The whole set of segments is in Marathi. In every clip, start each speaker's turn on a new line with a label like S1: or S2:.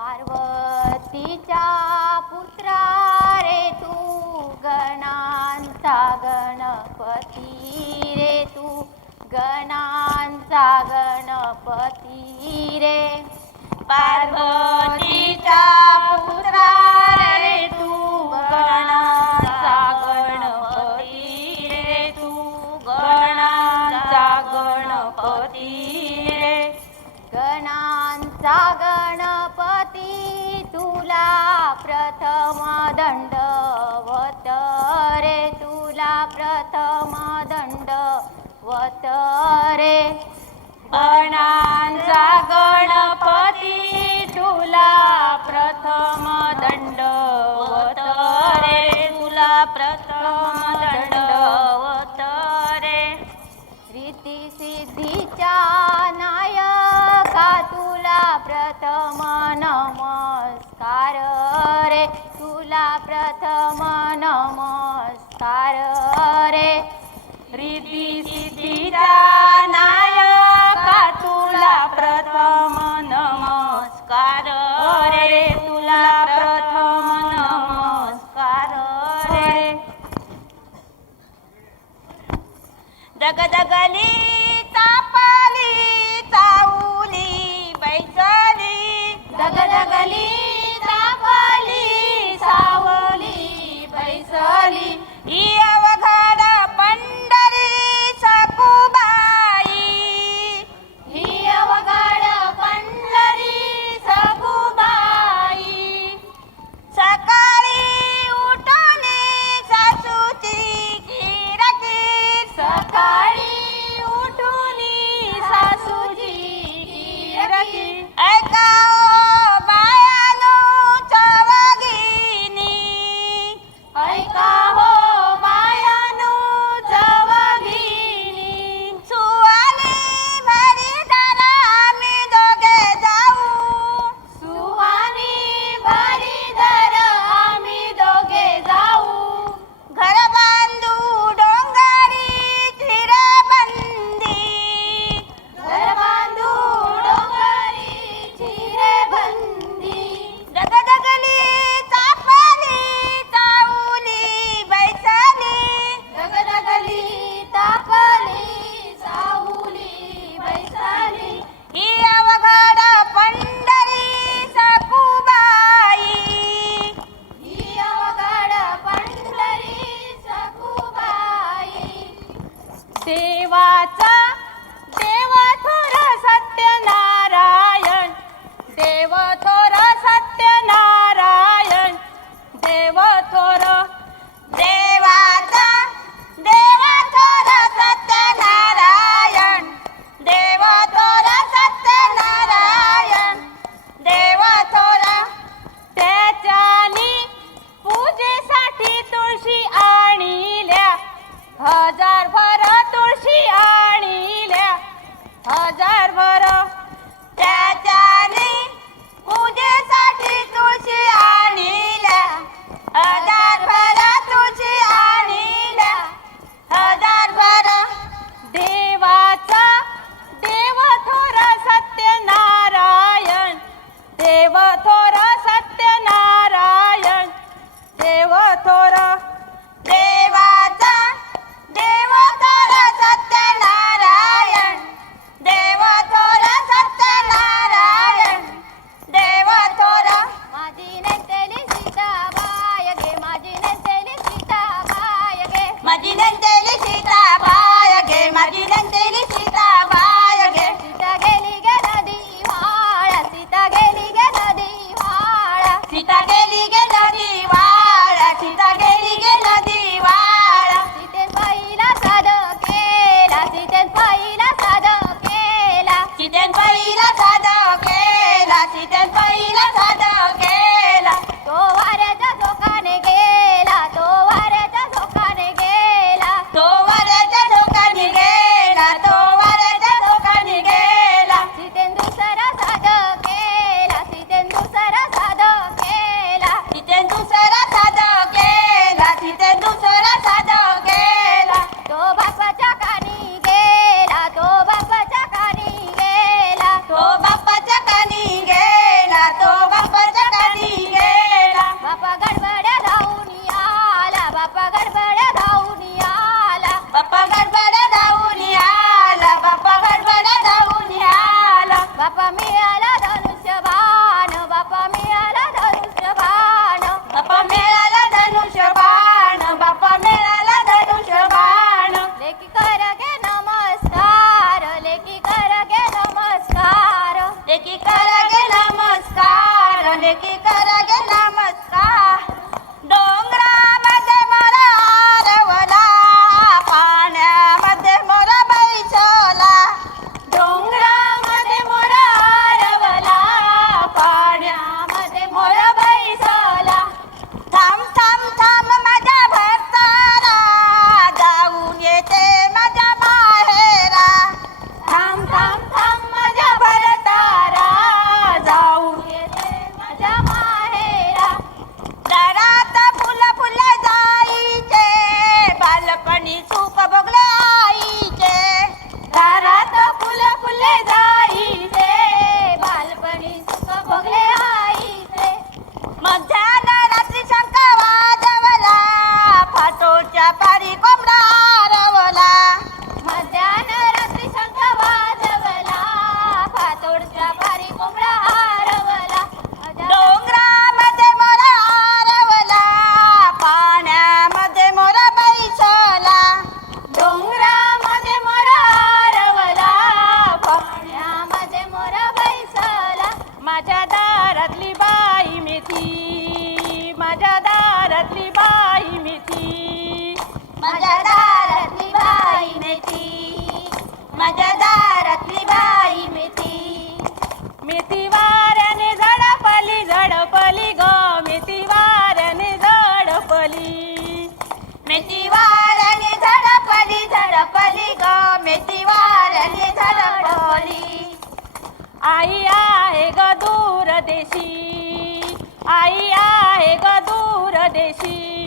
S1: पार्वतीचा पुत्रा रे तू गणांचा गणपती रे तू गणांचा गणपती रे. पार्वतीचा अवतरे अनांचा गणपती तुला प्रथम दंडवत रे. तुला प्रथम दंडवत దగదగలే presidente. que माझ्या दारातली बाई मेथी. माझ्या दारातली बाई मेथी. मेथी वाऱ्याने झडपली झडपली ग. मेथी वाऱ्याने झडपली. मेथी वाऱ्याने झडपली झडपली ग. मेथी वाऱ्याने झडपली. आई आहे ग दूर देशी आई आहे ग दूर देशी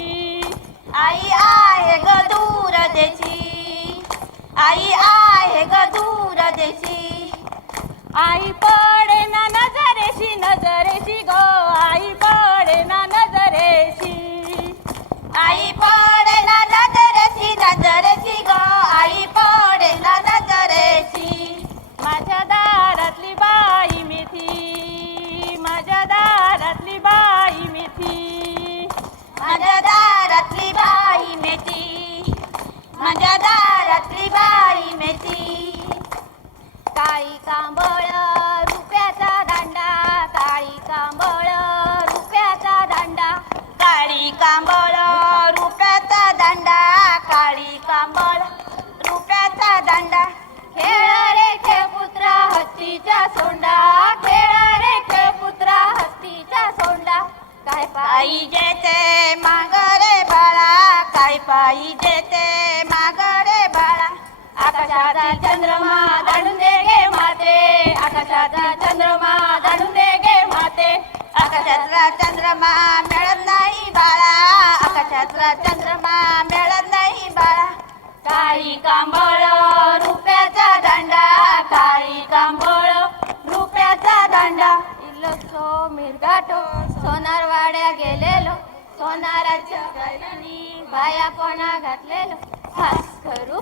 S1: आई आहे ग दूर देशी. आई आहे ग दूर देशी. आई पडे ना नजरेशी नजरेशी ग. आई पडे ना नजरेशी. आई पडे ना नजरेशी नजरेशी ग. आई पडे ना नजरेशी. माझ्या चंद्रमा दाडून दे गे माते. आकाशाचा चंद्रमा दाडून दे गे माते. आकाशातला चंद्रमा मिळत नाही बाळा. आकाशातला चंद्रमा मिळत नाही बाळा. काळी कांबळ रुपयाचा दांडा. काळी कांबळ रुपयाचा दांडा. इल्लसो मिरगाटो सोनारवाड्या गेलेलो. सोनाराच्या बाया कोणा घातलेलो. हास करू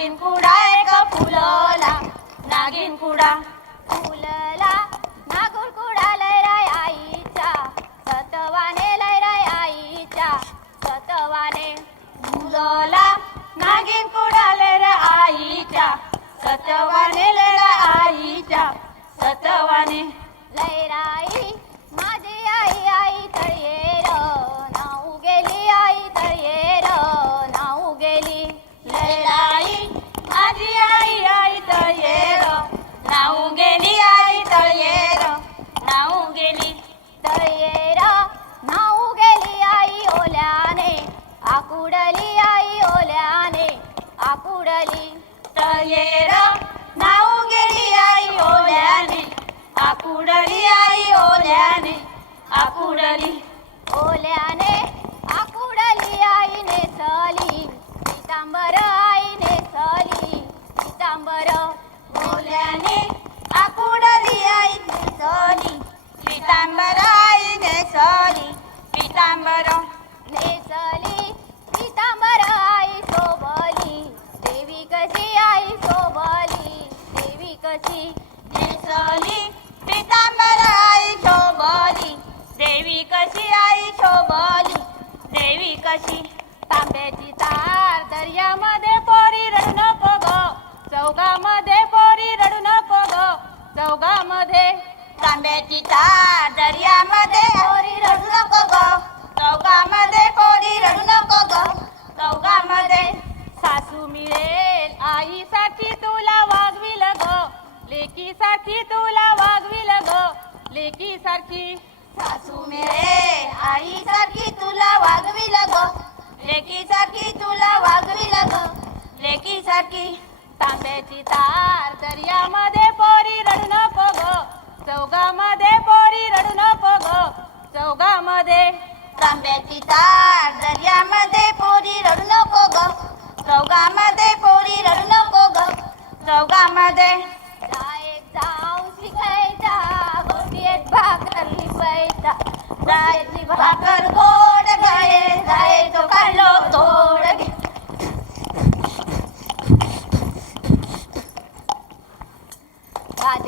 S1: नागिन कुडा एक फुलला. नागिन कुडा. फुलला. नागुर कुडा लयराय आईचा. सतवाने लयराय आईचा. सतवाने
S2: मुलला. नागिन कुडा रे आईचा. सतवाने लेला आईचा. सतवाने
S1: लयराई उडाली. तळयेर नाऊ गेली आई ओल्याने. आकुडली आई ओल्याने आकुडली
S2: ओल्याने आकुडली आई
S1: नेसली पितांबर आई नेसली पितांबर
S2: ओल्याने आकुडली आई नेसली पितांबर
S1: देवी कशी आई शोभली? देवी कशी? तांब्याची तार दर्यामध्ये पोरी रडू नको ग. चौगामध्ये पोरी रडू नको ग. चौगामध्ये
S2: तांब्याची तार दर्यामध्ये पोरी रडू नको ग. चौगामध्ये पोरी रडू नको ग. चौगामध्ये
S1: सासू मिळेल आईसाठी तुला वागवी ग. लेकीसाठी तुला वागवी ग. लेकीसारखी
S2: सासू आई सारखी तुला वागवी लग. लेकी सारखी तुला वागवी लग. लेकी सारखी
S1: तांब्याची तार दर्यामध्ये पोरी रडू नको चौगामध्ये पोरी रडू नको चौगामध्ये
S2: तांब्याची तार दर्यामध्ये पोरी रडू नको ग. चौगामध्ये पोरी रडू नको चौगामध्ये
S1: जाऊ जाऊन शिकायचा. गोष्टीत भाकर पैसा.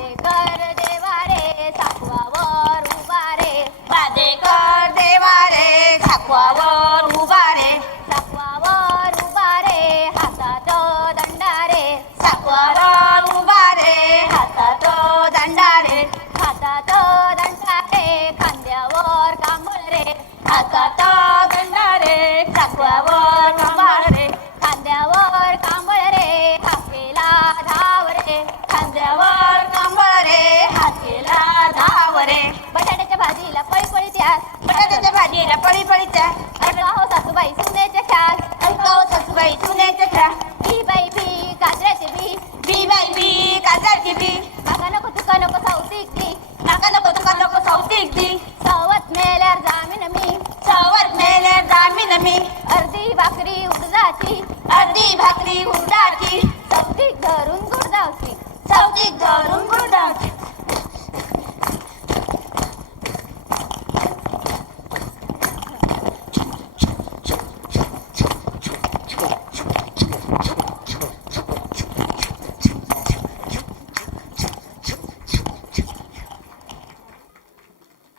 S1: Hey guys. मी
S2: अर्धी भाकरी उडदाची
S1: अर्धी भाकरी उडदाची.
S2: चौथीक धरून गुडदावची चौथीक धरून गुडदावची